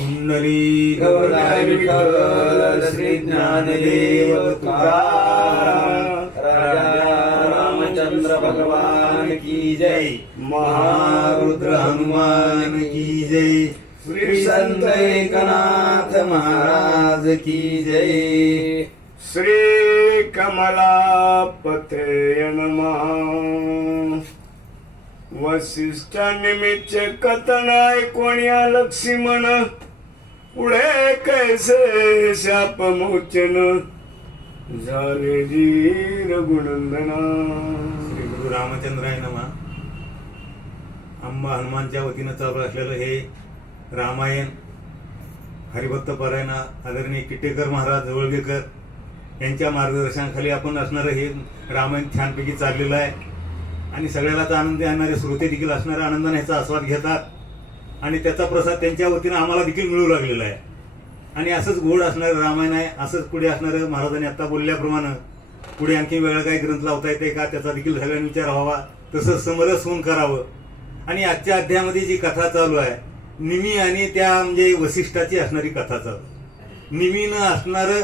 कुंडली गवळाई विठ्ठल श्री ज्ञानदेव तुकाराम राजा रामचंद्र भगवान की जय महारुद्र हनुमान की जय श्री संत एकनाथ महाराज की जय श्री कमलापते नमः. वसिष्ठ निमित्त कथन ऐकोण्या लक्ष्मण पुढे कैसे शाप मोचन झाले जी रघुनंदना. श्री गुरु रामचंद्राय नमः. अंबा हनुमानच्या वतीनं चालू असलेलं हे रामायण हरिभक्त पारायण आदरणीय किटेकर महाराज जवळगेकर यांच्या मार्गदर्शनाखाली आपण असणारं हे रामायण छानपैकी चाललेलं आहे आणि सगळ्यालाच आनंद आणणारे श्रोते देखील असणाऱ्या आनंदाने ह्याचा आस्वाद घेतात आणि त्याचा प्रसाद त्यांच्या वतीनं आम्हाला देखील मिळू लागलेला आहे. आणि असंच गोड असणारं रामायण आहे. असंच पुढे असणारं महाराजांनी आता बोलल्याप्रमाणे पुढे आणखी वेगळा काही ग्रंथ लावता येते का त्याचा देखील सगळ्यांनी विचार व्हावा, तसंच समरस होऊन करावं. आणि आजच्या अध्यायामध्ये जी कथा चालू आहे निमी आणि त्या म्हणजे वसिष्ठाची असणारी कथा चालू. निमीनं असणारं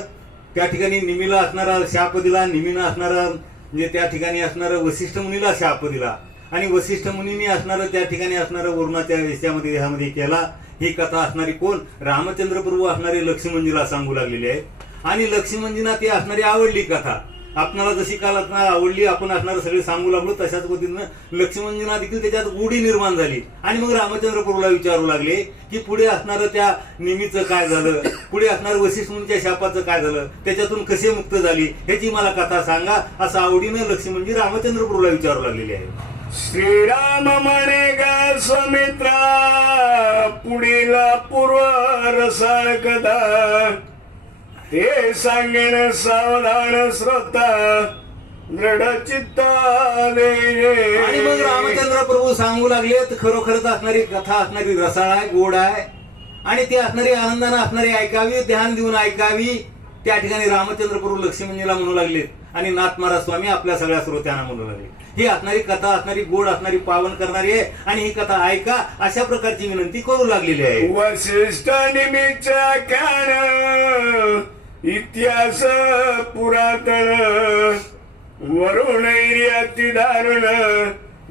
त्या ठिकाणी निमीला असणारा शाप दिला, निमीनं असणारा म्हणजे त्या ठिकाणी असणारं वसिष्ठ मुनीला शाप दिला आणि वसिष्ठ मुनीने असणारं त्या ठिकाणी असणारं वरुणाच्या वेशामध्ये देहामध्ये केला. ही कथा असणारी कोण? रामचंद्र प्रभू असणारे लक्ष्मणजीला सांगू लागलेले आहेत आणि लक्ष्मणजींना ती असणारी आवडली कथा. आपणाला जशी काल आवडली आपण असणारं सगळे सांगू लागलो तशाच पद्धतीनं लक्ष्मणजींना देखील त्याच्यात गोडी निर्माण झाली आणि मग रामचंद्र प्रभूला विचारू लागले की पुढे असणारं त्या निमीचं काय झालं, पुढे असणारं वसिष्ठ मुनीच्या शापाचं काय झालं, त्याच्यातून कसे मुक्त झाली ह्याची मला कथा सांगा असं आवडीनं लक्ष्मणजी रामचंद्र प्रभूला विचारू लागलेले आहे. श्रीराम म्हणे गा स्वमित्रा पुढील पूर्व रसाळ कथा ते सांगेन सावधान श्रोता दृढ चित्ता आणि मग रामचंद्र प्रभू सांगू लागले खरोखरच असणारी कथा असणारी रसाळ आहे, गोड आहे आणि ती असणारी आनंदानं असणारी ऐकावी, ध्यान देऊन ऐकावी. त्या ठिकाणी रामचंद्र प्रभू लक्ष्मणजीला म्हणू लागले आणि नाथ महाराज स्वामी आपल्या सगळ्या श्रोत्यांना म्हणू लागले ही असणारी कथा असणारी गोड असणारी पावन करणारी आहे आणि ही कथा ऐका अशा प्रकारची विनंती करू लागलेली आहे. वसिष्ठ निमित्त ज्ञान इतिहास पुरातन वरुण अति दारुण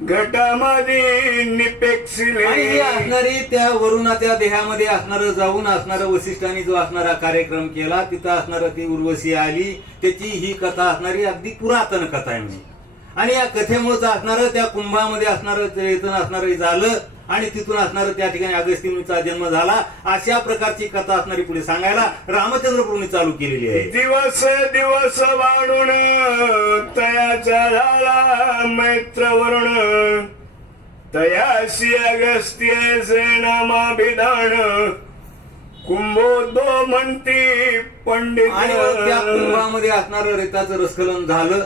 घटामध्ये निपेक्षिले. आणि ही असणारी त्या वरुणाच्या देहामध्ये असणारं जाऊन असणारं वसिष्ठांनी जो असणारा कार्यक्रम केला तिथं असणारं ती उर्वशी आली त्याची ही कथा असणारी अगदी पुरातन कथा आहे म्हणजे. आणि या कथेमुळेच असणारं त्या कुंभामध्ये असणारं चेतन असणारं झालं आणि तिथून असणारं त्या ठिकाणी अगस्त्य मुनीचा जन्म झाला. अशा प्रकारची कथा असणारी पुढे सांगायला रामचंद्र प्रभूंनी चालू केलेली आहे. दिवस दिवस वाढून तयाचा झाला मैत्र वरुण तयाशी अगस्त्य सेनामाभिधान कुंभोद्भव म्हणती पंडित. आणि त्या कुंभामध्ये असणारं रेताचं रस्खलन झालं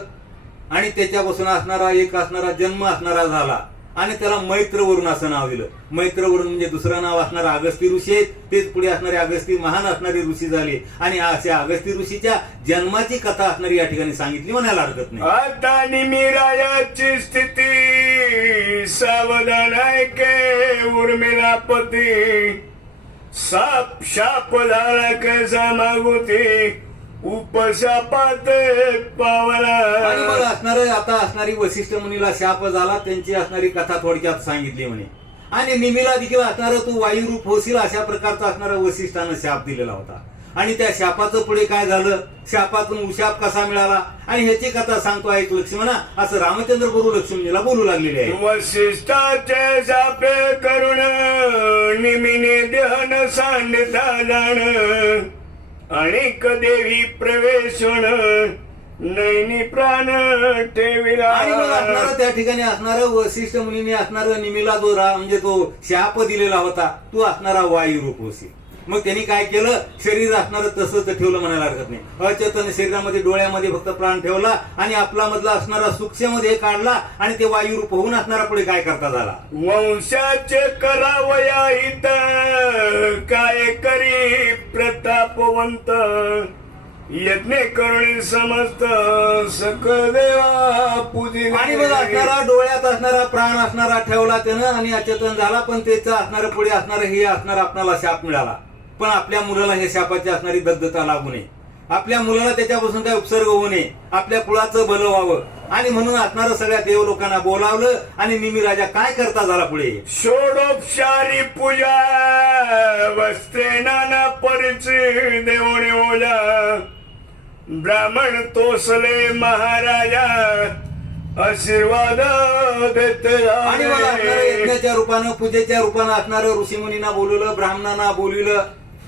आणि त्याच्यापासून असणारा एक असणारा जन्म असणारा झाला आणि त्याला मैत्रवरून असं नाव दिलं. मैत्रवरून म्हणजे दुसरं नाव असणारं अगस्त्य ऋषी आहेत. तेच पुढे असणारे अगस्त्य महान असणारे ऋषी झाले आणि अशा अगस्त्य ऋषीच्या जन्माची कथा असणारी या ठिकाणी सांगितली म्हणायला हरकत नाही. आता निमिरायाची स्थिती सावधान ऐके उर्मिलापती साप शाप झाला कसा मागुती उपशापात पावला. आणि मग असणारं आता असणारी वसिष्ठ मुनीला शाप झाला त्यांची असणारी कथा थोडक्यात सांगितली म्हणे आणि निमीला देखील असणारं तू वायुरूप होशील अशा प्रकारचा असणारा वसिष्ठानं शाप दिलेला होता. आणि त्या शापाचं पुढे काय झालं, शापातून उशाप कसा मिळाला आणि ह्याची कथा सांगतो ऐक लक्ष्मणा असं रामचंद्र प्रभू लक्ष्मणजीला बोलू लागलेले आहे. वसिष्ठाचे शापे करुण निमिने देहन सांडता जाण अनेक देवी प्रवेशण नैनी प्राण ठेविला. आणि मग असणारं त्या ठिकाणी असणारं वसिष्ठ मुनीने असणारं निमीला जो म्हणजे तो शाप दिलेला होता तू असणारा वायुरूप होशील. मग त्यांनी काय केलं, शरीर असणारं तसंच ठेवलं म्हणायला हरकत नाही. अचेतन शरीरामध्ये डोळ्यामध्ये फक्त प्राण ठेवला आणि आपला मधला असणारा सूक्ष्ममध्ये काढला आणि ते वायुरूप होऊन असणारा पुढे काय करता झाला. वंशाचे करावया हित काय करी प्रतापवंत यज्ञ करुणी समस्त सकळ देवा पूजिले. आणि मग असणारा डोळ्यात असणारा प्राण असणारा ठेवला त्यानं आणि अचेतन झाला पण त्याचा असणारं पुढे असणारं हे असणारा आपल्याला शाप मिळाला. पण आपल्या मुलाला हे शापाची असणारी दग्धता लागू नये, आपल्या मुलाला त्याच्यापासून काही उपसर्ग होऊ नये, आपल्या कुळाचं भलं व्हावं. आणि म्हणून असणारं सगळ्या देव लोकांना बोलावलं. आणि निमी राजा काय करता झाला पुढे, षोडोपचारी पूजा वस्त्रे नाना परिचय देवणे ओला ब्राह्मण तोसले महाराजा आशीर्वाद देत आणि मला असणारं यज्ञाच्या रूपानं पूजेच्या रूपानं असणारं ऋषीमुनींना बोलवलं, ब्राह्मणांना बोलवलं,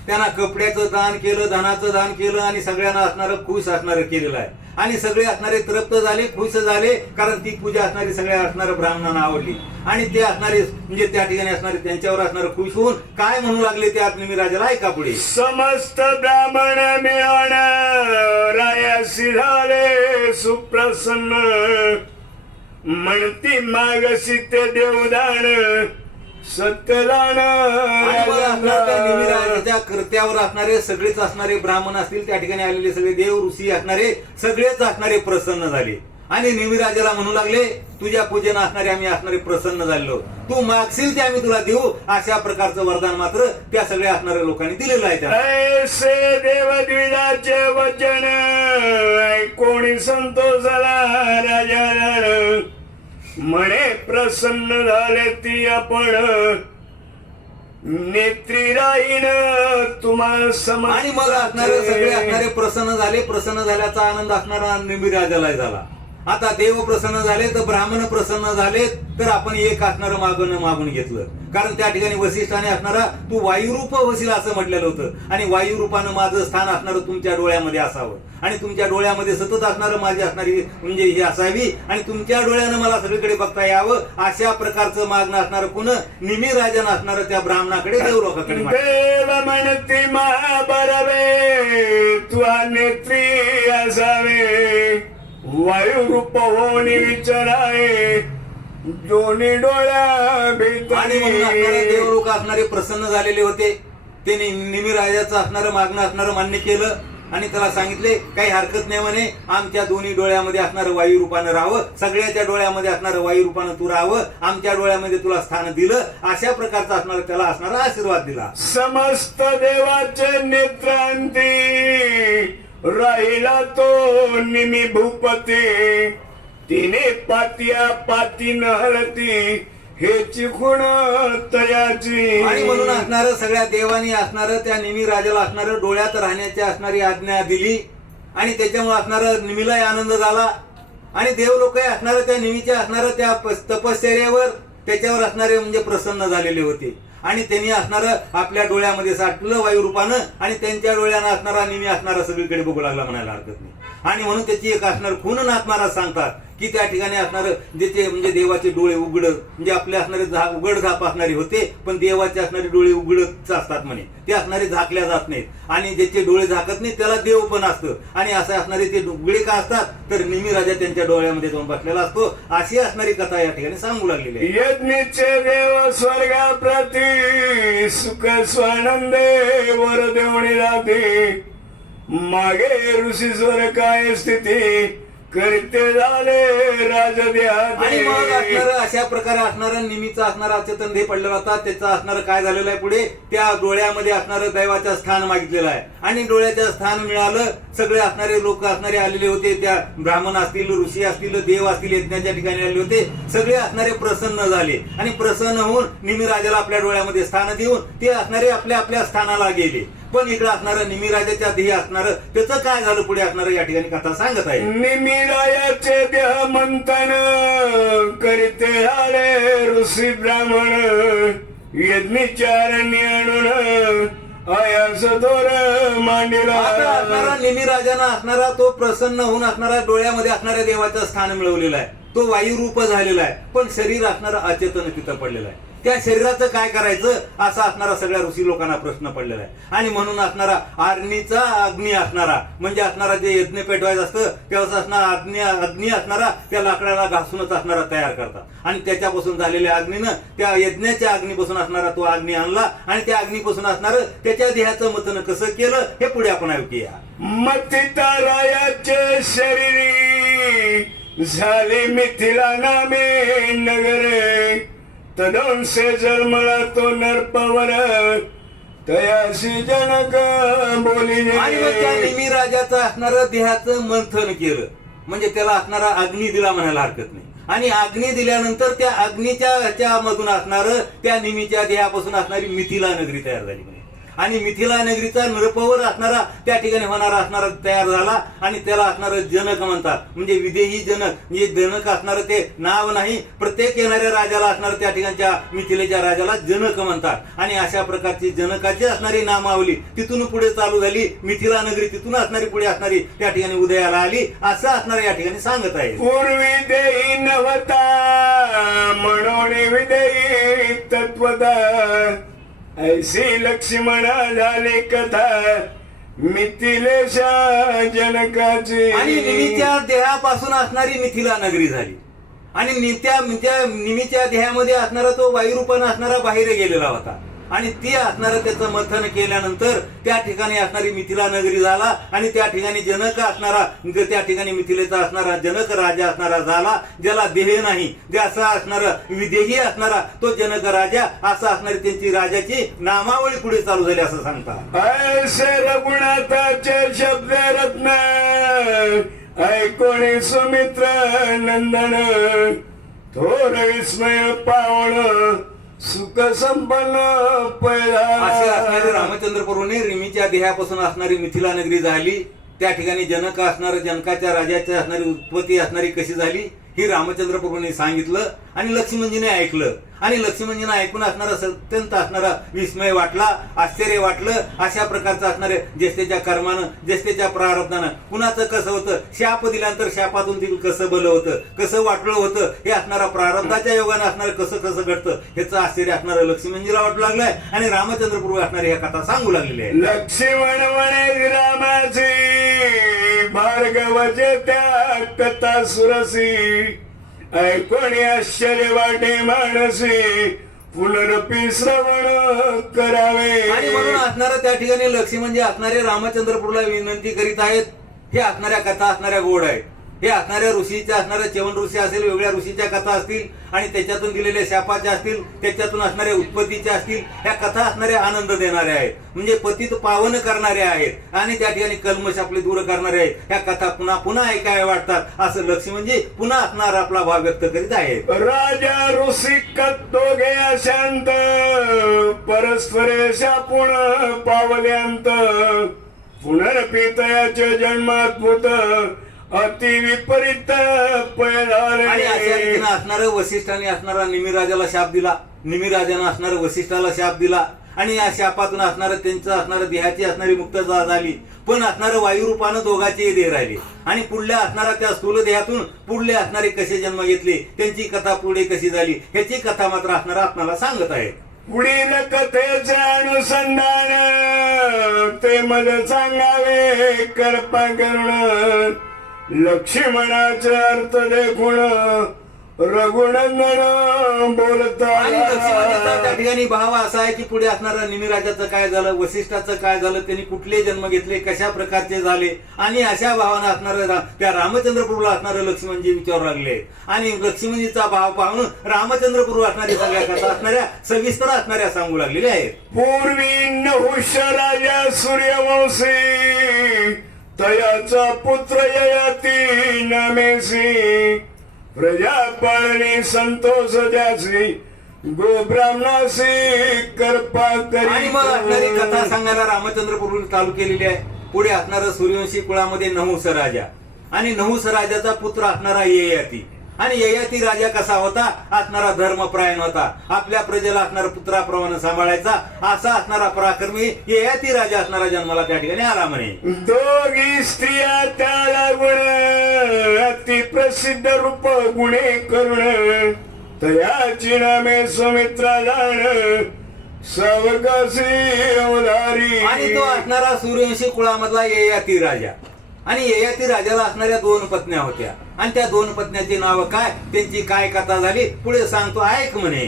त्यांना कपड्याचं दान केलं, धनाचं दान केलं आणि सगळ्यांना असणारं खुश असणारं केलेलं आहे. आणि सगळे असणारे तृप्त झाले, खुश झाले, कारण ती पूजा असणारी सगळ्या असणाऱ्या ब्राह्मणांना आवडली. आणि ते असणारे म्हणजे त्या ठिकाणी असणारे त्यांच्यावर असणारं खुश होऊन काय म्हणू लागले ते निमी राजाला ऐका पुढे. समस्त ब्राह्मण मिळून रायासी झाले सुप्रसन्न म्हणती मागसी ते देवदान सत्यदान. आणि मला असणार त्या निमी राजाच्या कर्त्यावर असणारे सगळेच असणारे ब्राह्मण असतील, त्या ठिकाणी आलेले सगळे देव ऋषी असणारे सगळेच असणारे प्रसन्न झाले. आणि निमी राजाला म्हणू लागले, तुझ्या पूजेनं असणारे आम्ही असणारे प्रसन्न झालो, तू मागशील ते आम्ही तुला देऊ. अशा प्रकारचं वरदान मात्र त्या सगळ्या असणाऱ्या लोकांनी दिलेलं आहे. ऐसे देवद्विजाचे वचन कोणी संतोष झाला राजा म्हणे प्रसन्न झाले ती आपण नेत्री राहीन तुम्हाला सम. आणि मग असणारे सगळे असणारे प्रसन्न झाले. प्रसन्न झाल्याचा आनंद असणारा निमी राजाला झाला. आता देव प्रसन्न झाले तर ब्राह्मण प्रसन्न झाले, तर आपण एक असणारं मागून घेतलं. कारण त्या ठिकाणी वसिष्ठाने असणारा तू वायुरूप वसील असं म्हटलेलं होतं. आणि वायुरूपानं माझं स्थान असणारं तुमच्या डोळ्यामध्ये असावं आणि तुमच्या डोळ्यामध्ये सतत असणारं माझी असणारी म्हणजे ही असावी आणि तुमच्या डोळ्यानं मला सगळीकडे बघता यावं. अशा प्रकारचं मागणं असणारं पुन्हा निमी राजानं असणारं त्या ब्राह्मणाकडे देव लोकांकडे देव म्हणती महाबरवे तुला नेत्री असावे वायुरूप होणी विचाराय दोन्ही डोळ्या भेट. आणि म्हणून असणारे देव लोक असणारे प्रसन्न झालेले होते. त्यांनी निमी राजाचं असणारं मागणं असणारं मान्य केलं आणि त्याला सांगितले काही हरकत नाही म्हणे, आमच्या दोन्ही डोळ्यामध्ये असणारं वायू रूपानं राहावं, सगळ्याच्या डोळ्यामध्ये असणारं वायू रूपानं तू राहावं, आमच्या डोळ्यामध्ये तुला स्थान दिलं. अशा प्रकारचा असणारा त्याला असणारा आशीर्वाद दिला. समस्त देवाचे नेत्रांती राहिला तो निमी भूपती तिने पातिया पाती नहलती हेची खुण तयाची. आणि म्हणून असणारं सगळ्या देवानी असणारं त्या निमी राजाला असणारं डोळ्यात राहण्याची असणारी आज्ञा दिली आणि त्याच्यामुळे असणारं निमीलाही आनंद झाला. आणि देव लोक असणारं त्या निमीच्या असणारं त्या तपश्चर्यावर त्याच्यावर असणारे म्हणजे प्रसन्न झालेले होते. आणि त्यांनी असणारं आपल्या डोळ्यामध्ये साठलं वायू रूपानं आणि त्यांच्या डोळ्यानं असणारा निमी असणारा सगळीकडे बघू लागला म्हणायला हरकत नाही. आणि म्हणून त्याची एक असणार खून नाथ महाराज सांगतात की त्या ठिकाणी असणारं ज्याचे म्हणजे देवाचे डोळे उघड म्हणजे आपले असणारे उघड झाप असणारे होते, पण देवाचे असणारे डोळे उघडच असतात म्हणे, ते असणारे झाकल्या जात नाहीत. आणि ज्याचे डोळे झाकत नाही त्याला देव पण असतं. आणि असं असणारे ते उघडे का असतात तर निमी राजा त्यांच्या डोळ्यामध्ये जाऊन बसलेला असतो. अशी असणारी कथा या ठिकाणी सांगू लागलेली आहे. यज्ञचे देव स्वर्गा प्रती सुख स्वानंदे वर देवणी राहते मागे ऋषी स्वर काय स्थिती करते झाले राजद्या. आणि मग असणारं अशा प्रकारे असणारं निमीचं असणारं अचेतन हे पडलेलं होता. त्याचं असणारं काय झालेलं आहे पुढे त्या डोळ्यामध्ये असणारं दैवाचं स्थान मागितलेलं आहे आणि डोळ्याचं स्थान मिळालं. सगळे असणारे लोक असणारे आलेले होते, त्या ब्राह्मण असतील, ऋषी असतील, देव असतील, यज्ञाच्या ठिकाणी आलेले होते. सगळे असणारे प्रसन्न झाले आणि प्रसन्न होऊन निमी राजाला आपल्या डोळ्यामध्ये स्थान देऊन ते असणारे आपल्या आपल्या स्थानाला गेले. पण इकडे असणारं निमी राजाच्या ध्येय असणारं त्याचं काय झालं पुढे असणारं या ठिकाणी कथा सांगत आहे. निमिरायाचे देह मंथन करीते आले ऋषी ब्राह्मण यज्ञचारण्य आणून आयास दोर मांडला. आता असणारा निमी राजानं असणारा तो प्रसन्न होऊन असणारा डोळ्यामध्ये असणाऱ्या देवाचं स्थान मिळवलेलं आहे. तो वायुरूप झालेला आहे, पण शरीर असणारं अचेतन तिथं पडलेलं आहे. त्या शरीराचं काय करायचं असा असणारा सगळ्या ऋषी लोकांना प्रश्न पडलेला आहे. आणि म्हणून असणारा अग्नीचा अग्नी असणारा म्हणजे असणारा जे यज्ञ पेटवायचं असतं तेव्हा असणारा अग्नी असणारा त्या लाकडाला घासूनच असणारा तयार करतात आणि त्याच्यापासून झालेल्या अग्नीनं त्या यज्ञाच्या अग्नीपासून असणारा तो अग्नी आणला आणि त्या अग्नीपासून असणारं त्याच्या देहाचं मतन कसं केलं हे पुढे आपण ऐकूया. मथिता रायाचे शरीरी झाले मिथिला नामे नगर तदंसे जन्मला तो नरपवर तयाशी जनक बोलिले. आणि मग त्या निमी राजाचं असणारं देहाचं मंथन केलं, म्हणजे त्याला असणारा अग्नी दिला म्हणायला हरकत नाही. आणि अग्नी दिल्यानंतर त्या अग्नीच्या मधून असणार त्या निमीच्या देहापासून असणारी मिथिला नगरी तयार झाली म्हणे. आणि मिथिला नगरीचा नृपवर असणारा त्या ठिकाणी होणारा असणारा तयार झाला आणि त्याला असणारं जनक म्हणतात. म्हणजे विदेही जनक, म्हणजे जनक असणार ते नाव नाही, प्रत्येक येणाऱ्या राजाला असणार त्या ठिकाणच्या मिथिलेच्या राजाला जनक म्हणतात. आणि अशा प्रकारची जनकाची असणारी नामावली तिथून पुढे चालू झाली. मिथिला नगरी तिथून असणारी पुढे असणारी त्या ठिकाणी उदयाला आली, असं असणार या ठिकाणी सांगत आहे. पूर्वी देही नव्हता म्हणून विदेही तत्वता, ऐसी लक्ष्मणा झाले कथा मिथिलेशा जनकाची. आणि निमीच्या देहापासून असणारी मिथिला नगरी झाली. आणि त्या निमीच्या देहामध्ये असणारा तो वायुरूपाने असणारा बाहेर गेलेला होता. आणि ते असणारं त्याचं मंथन केल्यानंतर त्या ठिकाणी असणारी मिथिला नगरी झाला. आणि त्या ठिकाणी जनक असणारा, त्या ठिकाणी मिथिलेचा असणारा जनक राजा असणारा झाला, ज्याला देह नाही, जे असा असणारा विदेही असणारा तो जनक राजा, असं असणारी त्यांची राजाची नामावळी पुढे चालू झाली असं सांगतात. ऐसे रघुनाथाचे शब्द रत्न ऐकोणी सुमित्र नंदन, थोर विस्मय पावण सुख संपन्न असे असणारे पैदा. रामचंद्र प्रभूने रिमीच्या देहापासून असणारी मिथिला नगरी झाली. त्या ठिकाणी जनक असणार, जनकाच्या राजाची असणारी उत्पत्ती असणारी कशी झाली ही रामचंद्र प्रभूने सांगितलं. आणि लक्ष्मणजीने ऐकलं. आणि लक्ष्मणजीने ऐकून असणारा अत्यंत असणारा विस्मय वाटला, आश्चर्य वाटलं. अशा प्रकारचं असणारे ज्येष्ठेच्या कर्मानं, ज्येष्ठेच्या प्रारब्धानं कुणाचं कसं होतं, शाप दिल्यानंतर शापातून ते कसं बलं होतं, कसं वाटलं होतं, हे असणारा प्रारब्धाच्या योगानं असणारं कसं कसं घडतं ह्याचं आश्चर्य असणारं लक्ष्मणजीला वाटू लागलंय. आणि रामचंद्र प्रभू असणारी ह्या कथा सांगू लागलेली आहे. लक्ष्मण म्हणे रामाची भार्गवचे त्या कथा सुरसी, ऐकोणी आश्चर्य वाटे मानसी पुनरपी श्रवण करावे. आणि म्हणून असणारं त्या ठिकाणी लक्ष्मण जे असणारे रामचंद्र प्रभूला विनंती करीत आहेत. हे असणाऱ्या कथा असणाऱ्या गोड आहेत. हे असणाऱ्या ऋषीच्या असणाऱ्या चवन ऋषी असेल, वेगळ्या ऋषीच्या कथा असतील, आणि त्याच्यातून दिलेल्या शापाच्या असतील, त्याच्यातून असणाऱ्या उत्पत्तीच्या असतील. ह्या कथा असणाऱ्या आनंद देणाऱ्या आहेत, म्हणजे पतित पावन करणाऱ्या आहेत. आणि त्या ठिकाणी कल्मश आपले दूर करणारे आहेत. ह्या कथा पुन्हा पुन्हा ऐकाव्या वाटतात, असं लक्ष्मणजी पुन्हा असणार आपला भाव व्यक्त करीत आहेत. राजा ऋषी दोघे अशांत परस्परे शापून पावल्यांत, पुनरपी तयाचे जन्मात्भुत अति विपरीत आणि अशा रीतीने पैदाले. असणारं वसिष्ठाने असणारा निमिराजाला शाप दिला, निमिराजानं असणारं वसिष्ठाला शाप दिला. आणि या शापातून असणारं त्यांचं असणारं देहाची असणारी मुक्तता झाली. पण असणारं वायुरूपानं दोघांचे देह राहिले. आणि पुढल्या असणारा त्या स्थूल देहातून पुढले असणारे कसे जन्म घेतले, त्यांची कथा पुढे कशी झाली, ह्याची कथा मात्र असणारा आपल्याला सांगत आहे. पुढील कथेचे अनुसंधान ते मला सांगावे कृपा करुण, लक्ष्मणाचे अर्थ देखून रघुनंदन बोलता. आणि लक्ष्मणाचा त्या ठिकाणी भाव असा आहे की पुढे असणारं निमिराजाचं काय झालं, वसिष्ठाचं काय झालं, त्यांनी कुठले जन्म घेतले, कशा प्रकारचे झाले. आणि अशा भावानं असणारं त्या रामचंद्र प्रभूला असणारं लक्ष्मणजी विचारू लागले. आणि लक्ष्मणजीचा भाव पाहून रामचंद्र प्रभू असणारी सगळ्या कथा असणाऱ्या सविस्तर असणाऱ्या सांगू लागलेल्या आहेत. पूर्वी नहुष राजा सूर्यवंशी, तयाचा पुत्र ययाती नामेसी, प्रजा पाळणी संतोष द्यासी, गो ब्राह्मणासी कृपा आणि मग असणारी कथा करी. सांगायला रामचंद्र प्रभूंनी चालू केलेली आहे. पुढे असणारं सूर्यवंशी कुळामध्ये नहुस राजा, आणि नहुस राजाचा पुत्र असणारा ययाती. आणि ययाती राजा कसा होता, असणारा धर्मपरायण होता, आपल्या प्रजेला असणारा पुत्राप्रमाणे सांभाळायचा, असा असणारा पराक्रमी ययाती राजा असणारा जन्माला त्या ठिकाणी आला म्हणे. दोघी स्त्रिया त्याला गुण अति प्रसिद्ध रूप गुणे करुण, तयाची नामे सुमित्रा जाण सवगसी उदारी. आणि तो असणारा सूर्यवंशी कुळामधला ययाती राजा. आणि ययाती राजाला असणाऱ्या 2 पत्न्या होत्या. आणि त्या 2 पत्न्याची नाव काय, त्यांची काय कथा झाली पुढे सांगतो, ऐक म्हणे.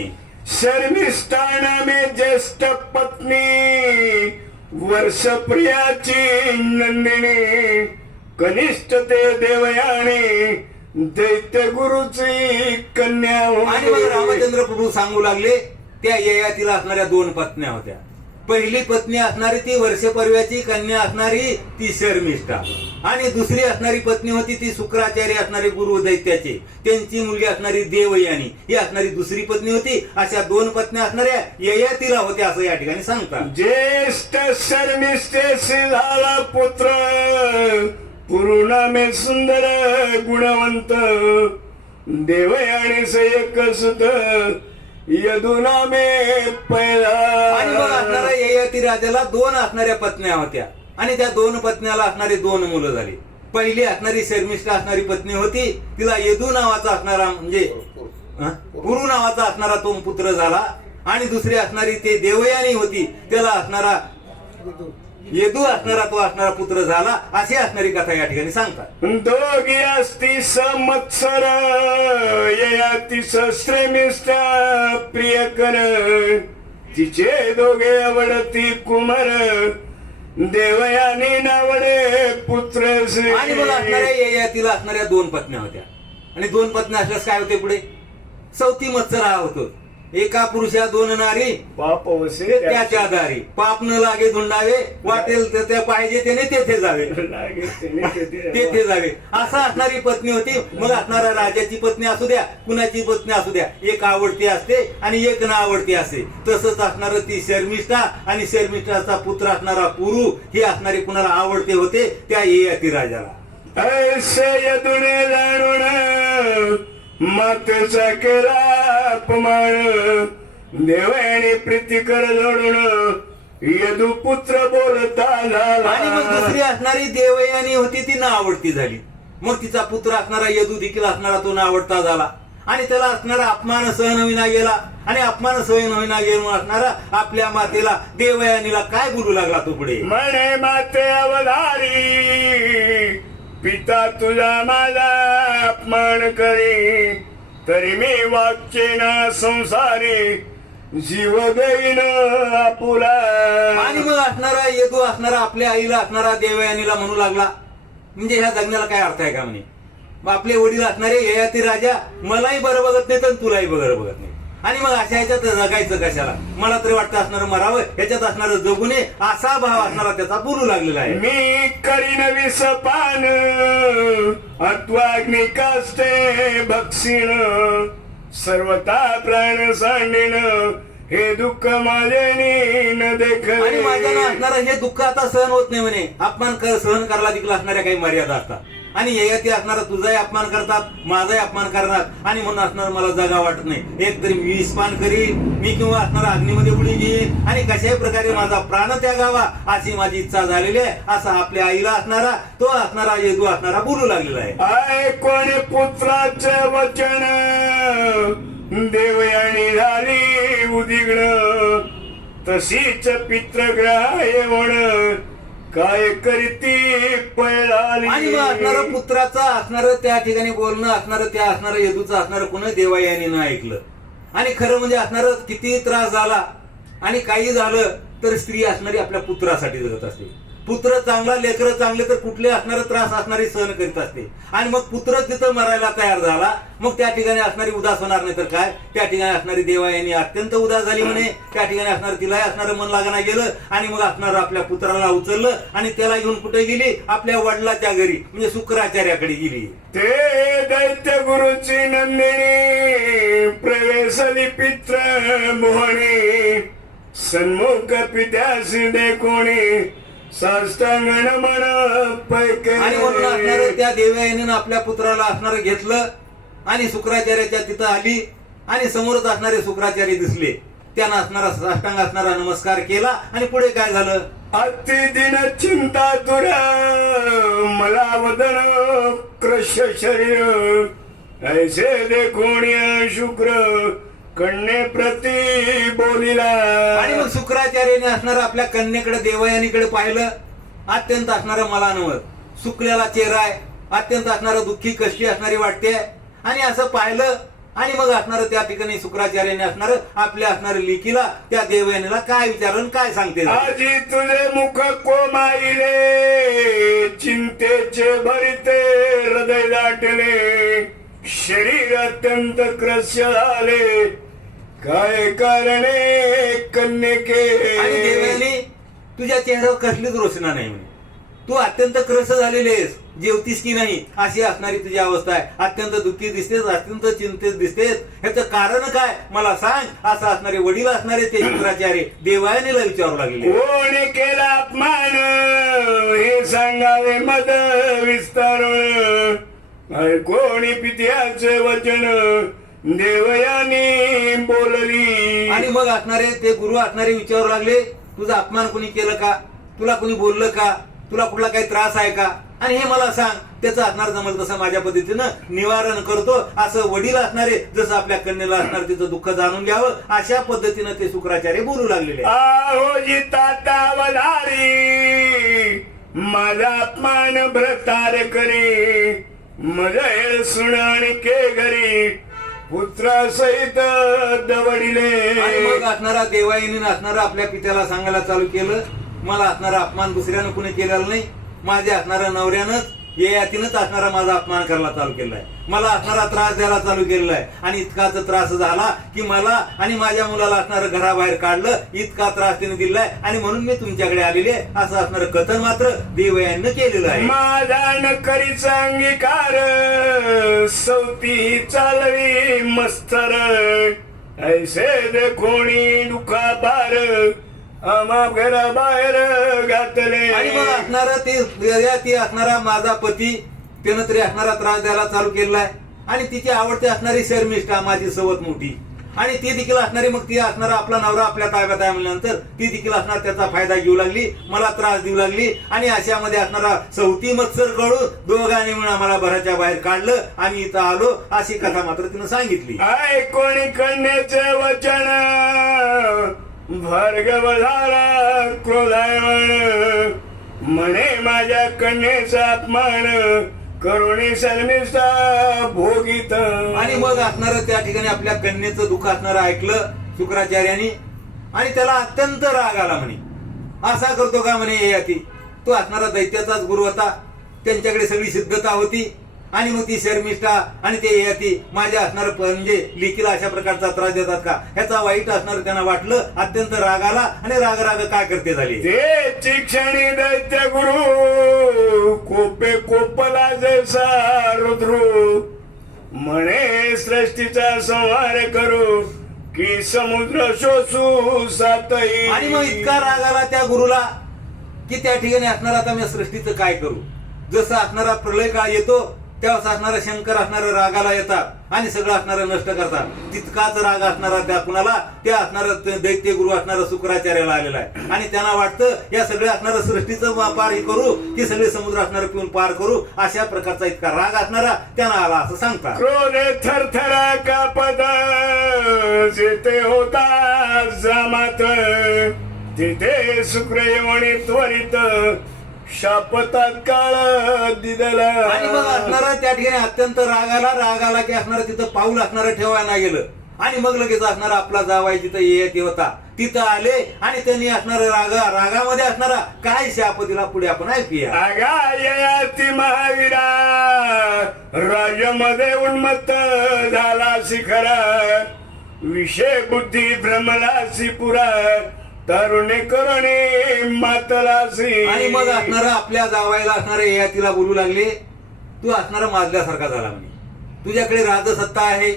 शर्मिष्ठा नामे ज्येष्ठ पत्नी, वर्षप्रियाची नंदिनी, कनिष्ठ ते देवयानी, दैत्य गुरुची कन्या. आणि मग रामचंद्र प्रभू सांगू लागले त्या ययातीला असणाऱ्या 2 पत्न्या होत्या. पहिली पत्नी असणारी ती वर्षपर्व्याची कन्या असणारी ती शर्मिष्ठा, आणि दुसरी असणारी पत्नी होती ती शुक्राचार्य असणारी गुरु दैत्याचे, त्यांची मुलगी असणारी देवयानी ही असणारी दुसरी पत्नी होती. अशा दोन पत्नी असणाऱ्या ययातीला होत्या असं या ठिकाणी सांगतात. ज्येष्ठ शर्मिष्ठेशी झाला पुत्र, पुरुनामे सुंदर गुणवंत, देवयानी एक सुत, यदुनामे पहिला. आणि मग असणाऱ्या ययाती राजाला दोन असणाऱ्या पत्न्या होत्या, आणि त्या दोन पत्न्याला असणारी दोन मुलं झाली. पहिली असणारी शर्मिष्ठा असणारी पत्नी होती, तिला यदू नावाचा असणारा म्हणजे पुरु नावाचा असणारा तो पुत्र झाला, आणि दुसरी असणारी ते देवयानी होती, त्याला असणारा यदू असणारा तो असणारा पुत्र झाला. अशी असणारी कथा या ठिकाणी सांगतात. दोघी असती संवत्सर, ययाती श्रेमिष्ठ प्रियकर, तिचे दोघे आवडती कुमार, देवयानी नावडे पुत्र. आणि मग असणाऱ्या ययातीला असणाऱ्या दोन पत्न्या होत्या, आणि दोन पत्न्या असल्यास काय होते पुढे सौती मत्सर हा होतो. एका पुरुषा दोन नारी, पाप वसे त्याच्या दारी, पाप न लागे धुंडावे, वाटेल ते पाहिजे त्याने तेथे जावे, तेथे जावे, असं असणारी पत्नी होती. मग असणारा राजाची पत्नी असू द्या, कुणाची पत्नी असू द्या, एक आवडती असते आणि एक ना आवडती असते. तसंच असणार ती शर्मिष्ठा आणि शर्मिष्ठाचा पुत्र असणारा पुरु हे असणारे कुणाला आवडते होते त्या ययाती राजाला. ऐसे यदुने जाणून मातेचा केला अपमान, देवयानी प्रीतिकर जोडून यदु पुत्र बोलता झाला. आणि मग दुसरी असणारी देवयानी होती ती ना आवडती झाली. मग तिचा पुत्र असणारा यदू देखील असणारा तो ना आवडता झाला, आणि त्याला असणारा अपमान सहन होईना गेला, आणि अपमान सहन होईना गेला असणारा आपल्या मातेला देवयानीला काय बोलू लागला तो पुढे. म्हणे माते अवधारी, पिता तुझा माझा अपमान करी, तरी मी वाचे ना संसारी, जीव देईन आपुला. आणि मग असणारा यदू असणारा आपल्या आईला असणारा देवयानीला म्हणू लागला, म्हणजे ह्या जगण्याला काय अर्थ आहे का म्हणे. मग आपले वडील असणारे ययाती राजा मलाही बरं बघत नाही तर तुलाही बरं बघत नाही, आणि मग अशा ह्याच्यात जगायचं कशाला, मला तरी वाटतं असणारं मरावं, ह्याच्यात असणारं जगू नये असा भाव असणारा त्याचा बोलू लागलेला आहे. मी करीन विषपान, अत्वाग्नी काष्टे भक्षिण, सर्वता प्राण सांडीन, हे दुःख माझे न देख. आणि माझ्यानं असणारं हे दुःख आता सहन होत नाही म्हणे. अपमान सहन करायला देखील असणाऱ्या काही मर्यादा असतात, आणि ययाती असणारा तुझाही अपमान करतात, माझाही अपमान करणार, आणि म्हणून असणार मला जगा वाटत नाही. एक तरी मी विषपान करीन मी, किंवा असणारा अग्नीमध्ये उडी घेईन, आणि कशाही प्रकारे माझा प्राण त्यागावा अशी माझी इच्छा झालेली आहे, असा आपल्या आईला असणारा तो असणारा यदू असणारा बोलू लागलेला आहे. आय कोणी पुत्राचे वचन, देवयानी झाली उदिग्न, तशीच पितृग्रहाय म्हण, काय करीती पैळाली. आणि मग असणारं पुत्राचं असणारं त्या ठिकाणी बोलणं असणारं त्या असणारं यदूचं असणारं पुन्हा देवयानीनं ऐकलं, आणि खरं म्हणजे असणारं किती त्रास झाला आणि काही झालं तर स्त्री असणारी आपल्या पुत्रासाठी जगत असते. पुत्र चांगला लेकरं चांगले तर कुठले असणारे त्रास असणारी सहन करीत असते, आणि मग पुत्र तिथं मरायला तयार झाला, मग त्या ठिकाणी असणारी उदास होणार नाही तर काय. त्या ठिकाणी असणारी देवयानी अत्यंत उदास झाली म्हणे. त्या ठिकाणी असणार तिलाही असणारं मन लागणार गेलं, आणि मग असणार आपल्या पुत्राला उचललं आणि त्याला घेऊन कुठे गेली आपल्या वडिलाच्या घरी म्हणजे शुक्राचार्याकडे गेली. ते दैत्य गुरुची नंदिनी, प्रवेशली पित्र मोहनी, सन्मुख पित्यासी देखोणी, साष्टांगण मन पैके. आणि म्हणून असणारं त्या देवयानीनं आपल्या पुत्राला असणारं घेतलं आणि शुक्राचार्याच्या तिथं आली, आणि समोरच असणारे शुक्राचार्य दिसले. त्यानं असणारा साष्टांग असणारा नमस्कार केला, आणि पुढे काय झालं. अति दिन चिंता तुरा, मला वदन क्रश शरीर, ऐसे देखोणी शुक्र कन्ये प्रती बोलिला. आणि मग शुक्राचार्याने असणारा आपल्या कन्येकडे देवयानीकडे पाहिलं. अत्यंत असणारं मलानवर सुकलेला चेहरा आहे, अत्यंत असणारं दुःखी कष्टी असणारी वाटते, आणि असं पाहिलं, आणि मग असणारं त्या ठिकाणी शुक्राचार्याने असणारं आपल्या असणाऱ्या लेकीला त्या देवयानीला काय विचारून काय सांगते. आजी तुझे मुख कोमाईले, चिंतेचे भरिते हृदय दाटले, शरीर अत्यंत क्रश झाले, काय कारणे कन्यके आणि देवाने तुझ्या चेहऱ्यावर कसलीच रोषणा नाही म्हणे. तू अत्यंत क्रस झालेली आहेस, जेवतीस की नाही अशी असणारी तुझी अवस्था आहे. अत्यंत दुःखी दिसतेस, अत्यंत चिंतेत दिसतेस. ह्याचं कारण काय मला सांग. असं असणारे वडील असणारे ते शुक्राचार्य देवायनेला विचारू लागले. कोणी केला अपमान हे सांगावे मद विस्तार. कोणी पित्याचे वचन देवयानी बोलली. आणि मग असणारे ते गुरु असणारे विचारू लागले, तुझा अपमान कोणी केलं का, तुला कोणी बोललं का, तुला कुठला काही त्रास आहे का, आणि हे मला सांग. त्याचं असणार जमल तसं माझ्या पद्धतीनं निवारण करतो. असं वडील असणारे जसं आपल्या कन्येला असणार तिचं दुःख जाणून घ्यावं अशा पद्धतीनं ते शुक्राचार्य बोलू लागलेले. आहो जितावधारी माझा अपमान भ्रतार करे. मज सुनाणी के घरी पुत्रासहित दवडिले. आणि मग असणारा देवाईने असणारा आपल्या पित्याला सांगायला चालू केलं, मला असणारा अपमान दुसऱ्यानं कुणी केलेला नाही. माझ्या असणाऱ्या नवऱ्यानंच ययातीनंच असणारा माझा अपमान करायला चालू केलाय. मला असणारा त्रास द्यायला चालू केलेला आहे. आणि इतकाच त्रास झाला की मला आणि माझ्या मुलाला असणारं घराबाहेर काढलं. इतका त्रास तिने दिलाय आणि म्हणून मी तुमच्याकडे आलेले. असं असणारं कथन मात्र देवयानं केलेलं आहे. माझा न करीचा अंगीकार सौती चालवी मस्तर. ऐसे देखोणी दुखा पार आम्हा घराबाहेर घातले. आणि मग असणारा ते असणारा माझा पती त्यानं तरी असणारा त्रास द्यायला चालू केलाय. आणि तिची आवडती असणारी शर्मिष्ठा माझी सवत मोठी आणि ती देखील असणारी मग ती असणारा आपला नवरा आपल्या ताब्यात आहे म्हणल्यानंतर ती देखील असणार त्याचा फायदा घेऊ लागली, मला त्रास देऊ लागली. आणि अशामध्ये असणारा सौती मत्सर कळून दोघांनी म्हणून आम्हाला घराच्या बाहेर काढलं. आम्ही इथं आलो अशी कथा मात्र तिनं सांगितली. आय कोणी कन्याचे वचन भार्गव झाला क्रोधायण. म्हणे माझ्या कन्येचा अपमान करुणी शर्मिष्ठा भोगीत. आणि मग असणारं त्या ठिकाणी आपल्या कन्येचं दुःख असणारं ऐकलं शुक्राचार्यांनी आणि त्याला अत्यंत राग आला. म्हणे असा करतो का म्हणे ययाती. तो असणारा दैत्याचाच गुरु होता, त्यांच्याकडे सगळी सिद्धता होती. आणि मग ती शर्मिष्ठा आणि ते ययाती माझ्या असणार म्हणजे लेकीला अशा प्रकारचा त्रास देतात का, ह्याचा वाईट असणार त्यांना वाटलं. अत्यंत राग आला आणि राग काय करते झाली. ते चिक्षणी दैत्य गुरु कोपे कोपला जैसा रुद्रू. म्हणे सृष्टीचा संहार करू की समुद्र शोषू सातही. आणि मग इतका राग आला त्या गुरुला की त्या ठिकाणी असणार आता मी सृष्टीचं काय करू. जसं असणारा प्रलय काळ येतो तेव्हा असणारा शंकर असणारा रागाला येतात आणि सगळं असणारं नष्ट करतात. तितकाच राग असणारा त्या कुणाला त्या असणारा दैत्य गुरु असणारा शुक्राचार्याला आलेला आहे. आणि त्यांना वाटतं या सगळ्या असणारं सृष्टीचं पार हे करू की सगळे समुद्र असणारं पिऊन पार करू. अशा प्रकारचा इतका राग असणारा त्यांना आला असं सांगतात. क्रोधे थरथरा कापद जेथे होता जामात. तिथे शुक्र येवणी त्वरित शाप तात्काळ दिदला. आणि मग असणारा त्या ठिकाणी अत्यंत राग आला की असणारा तिथं पाऊल असणारं ठेवायला गेलं. आणि मग लगेच असणारा आपला जावाय जिथं येत होता तिथं आले आणि त्यांनी असणारा रागामध्ये असणारा काय शाप दिला पुढे आपण ऐकूया. आगा ययाती महावीरा राज्यामध्ये उन्मत्त झाला शिखरा. विषय बुद्धी भ्रमलासी पुरा तरुणे करणे मातलासी. आणि मग असणारा आपल्या जावायला असणारा ययातीला बोलू लागले, तू असणारा माजल्यासारखा झाला म्हणे. तुझ्याकडे राजसत्ता आहे,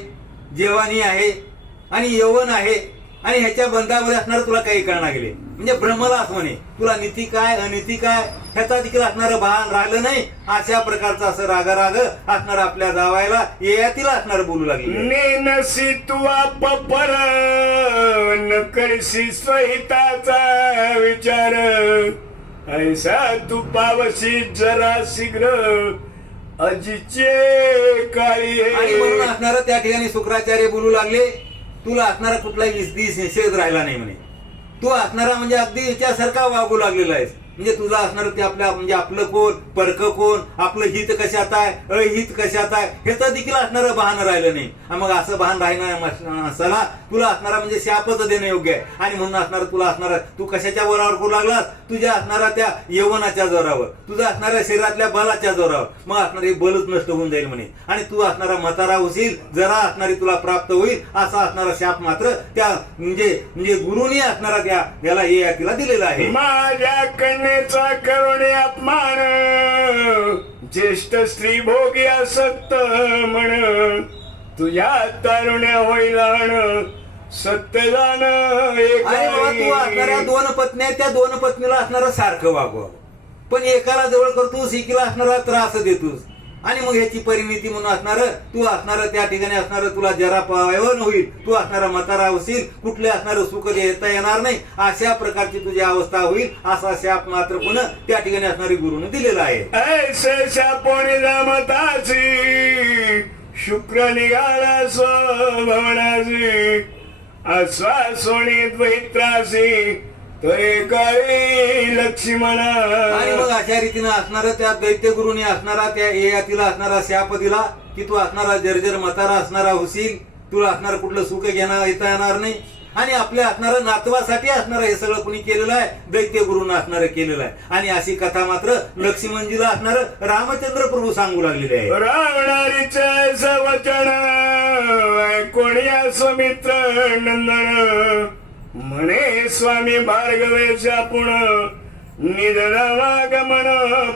जेवानी आहे आणि यौवन आहे आणि ह्याच्या बंधामध्ये असणार तुला काही कळणार गेले म्हणजे भ्रमलास म्हणे. तुला नीती काय अनिती काय ह्याचा देखील असणारं भान राहिलं नाही. अशा प्रकारचा असं राग असणार आपल्या जावायला ययातीला असणार बोलू लागले. नेनसी तू पर न करशी स्वहिताचा विचार. ऐसा तू पावशी जरा शीघ्र अजिचे काळी. आणि म्हणून असणार त्या ठिकाणी शुक्राचार्य बोलू लागले, तुला असणारा कुठलाही निषेध राहिला नाही म्हणे. तू असणारा म्हणजे अगदी याच्यासारखा वागू लागलेला आहेस. म्हणजे तुझं असणार ते आपल्या म्हणजे आपलं कोण, परक कोण, आपलं हित कशात आहे, अहित कशात आहे, ह्याचं देखील असणारं भान राहिलं नाही. आणि मग असं भान राहिलं असताना तुला असणारा म्हणजे शापच देणं योग्य आहे. आणि म्हणून असणार तुला असणारा तू कशाच्या जोरावर करू लागलास, तुझ्या असणारा त्या यवनाच्या जोरावर, तुझं असणाऱ्या शरीरातल्या बलाच्या जोरावर. मग असणार हे बलच नष्ट होऊन जाईल म्हणे. आणि तू असणारा म्हातारा होशील, जरा असणारी तुला प्राप्त होईल असा असणारा शाप मात्र त्या म्हणजे गुरुनी असणारा त्या याला ये यातीला दिलेला आहे. माझ्या कन्येचा करुणे अपमान, ज्येष्ठ स्त्री भोगी असक्त म्हण, तुझ्या तारुण्या होईल सत्य जाण. अरे बाबा, तू असणाऱ्या दोन पत्नी आहेत, त्या दोन पत्नीला असणारा सारखं वागवा, पण एकाला जवळ करतोस, एकीला असणारा त्रास देतोस. आणि मग ह्याची परिणिती म्हणून असणार तू असणार त्या ठिकाणी असणार तुला जरा पावन होईल, तू असणारा म्हातारा होशील, कुठले असणारं सुख देता येणार नाही, अशा प्रकारची तुझी अवस्था होईल असा शाप मात्र पुन्हा त्या ठिकाणी असणारी गुरुने दिलेला आहे. ऐसे शापोणी जमताची, शुक्र निघाला स्वभवनाची, आश्वासोणी द्वैत्रासी, तोय काळी लक्ष्मणा. आणि मग अशा रीतीनं असणारं त्या दैत्य गुरुने असणारा त्या ययातीला असणारा शाप दिला की तू असणारा जर्जर म्हातारा असणारा होशील, तुला असणार कुठलं सुख घेणं येता येणार नाही. आणि आपल्या असणारं नातवासाठी असणारं हे सगळं कुणी केलेलं आहे, दैत्य गुरुनं असणारं केलेलं आहे. आणि अशी कथा मात्र लक्ष्मणजीला असणारं रामचंद्र प्रभू सांगू लागलेले आहे. रावणारीचे वचन कोणी सुमित्र नंदन, म्हणे स्वामी भार्गवेच्या पुण निधनागमन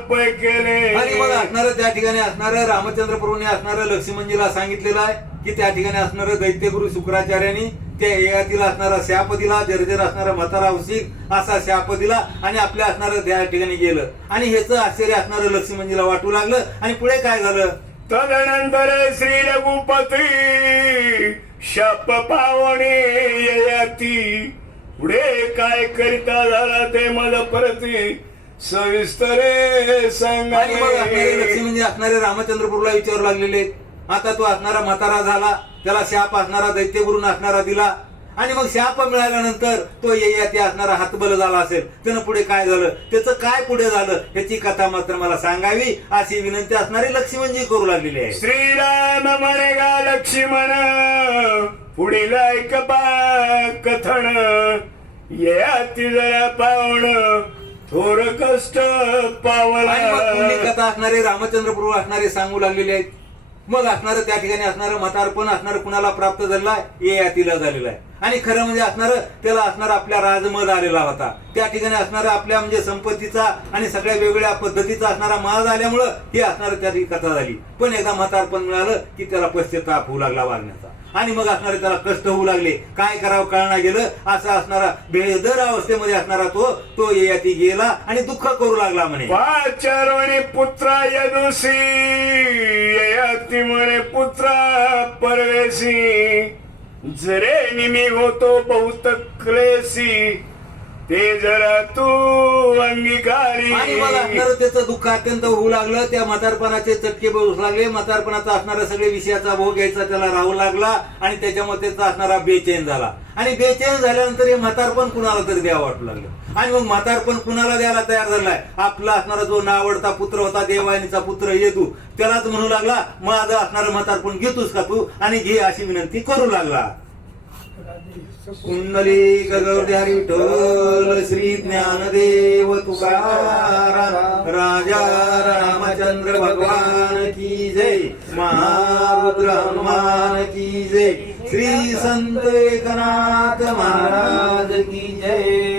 पै केले. आणि मग असणारं त्या ठिकाणी असणारं रामचंद्र प्रभूने असणारं लक्ष्मणजीला सांगितलेलं आहे की त्या ठिकाणी असणारं दैत्यगुरु शुक्राचार्यांनी त्या ययातीला असणारा शाप दिला, जर्जर असणारा म्हातारा होशील असा शाप दिला. आणि आपल्या असणारं त्या ठिकाणी गेलं. आणि ह्याचं आश्चर्य असणारं लक्ष्मणजीला वाटू लागलं. आणि पुढे काय झालं, तदनंतर श्री रघुपती शाप पावणे ययाती, पुढे काय करिता झाला ते मला परती सविस्तरे सांगा. आणि मग असणारे लक्ष्मणजी असणारे रामचंद्र प्रभूला विचारू लागलेले आहेत, आता तो असणारा म्हातारा झाला, त्याला शाप असणारा दैत्यगुरून असणारा दिला. आणि मग शाप मिळाल्यानंतर तो ययाती असणारा हातबल झाला असेल, त्यानं पुढे काय झालं, त्याचं काय पुढे झालं याची कथा मात्र मला सांगावी अशी विनंती असणारी लक्ष्मणजी करू लागलेली आहे. श्रीराम म्हणे गा लक्ष्मण, पुढील ऐक कथन, ययाती जरा पावण थोर कष्ट पावला. आणि मग पुढली कथा असणारे रामचंद्र प्रभू असणारे सांगू लागलेले आहेत. मग असणारं त्या ठिकाणी असणारं म्हातारपण असणारं कुणाला प्राप्त झालेलं आहे, ययातीला झालेलं आहे. आणि खरं म्हणजे असणारं त्याला असणारा आपल्या राजमध आलेला होता, त्या ठिकाणी असणारा आपल्या म्हणजे संपत्तीचा आणि सगळ्या वेगवेगळ्या पद्धतीचा असणारा माज आल्यामुळं ही असणारं त्या कथा झाली. पण एकदा म्हातारपण मिळालं की त्याला पश्चाताप होऊ लागला वागण्याचा. आणि मग असणारे त्याला कष्ट होऊ लागले, काय करावं कळना गेलं. असा असणारा बेदर अवस्थेमध्ये असणारा तो ययाती गेला आणि दुःख करू लागला म्हणे. पाचारोणी पुत्रा यदुसी, ययाती म्हणे पुत्रा परवेशी, जरे निमी होतो बहुत क्लेशी, ते जरा तू अंगीकारी. आणि मग असणारं त्याचं दुःख अत्यंत होऊ लागलं, त्या म्हातारपणाचे चटके बसू लागले, म्हातारपणाचा असणारा सगळे विषयाचा भोग घ्यायचा त्याला राहू लागला. आणि त्याच्यामुळे त्याचा असणारा बेचैन झाला. आणि बेचैन झाल्यानंतर हे म्हातारपण कुणाला तरी द्यावं वाटू लागलं. आणि मग म्हातारपण कुणाला द्यायला तयार झालाय, आपला असणारा जो नावडता पुत्र होता देवानीचा पुत्र येतू, त्यालाच म्हणू लागला माझं असणारं म्हातारपण घेतोस का तू, आणि घे अशी विनंती करू लागला. कुंडली गौरी विठ्ठल श्री ज्ञानदेव तुकाराम, राजा रामचंद्र भगवान की जय, महारुद्र हनुमान की जय, श्री संत एकनाथ महाराज की जय.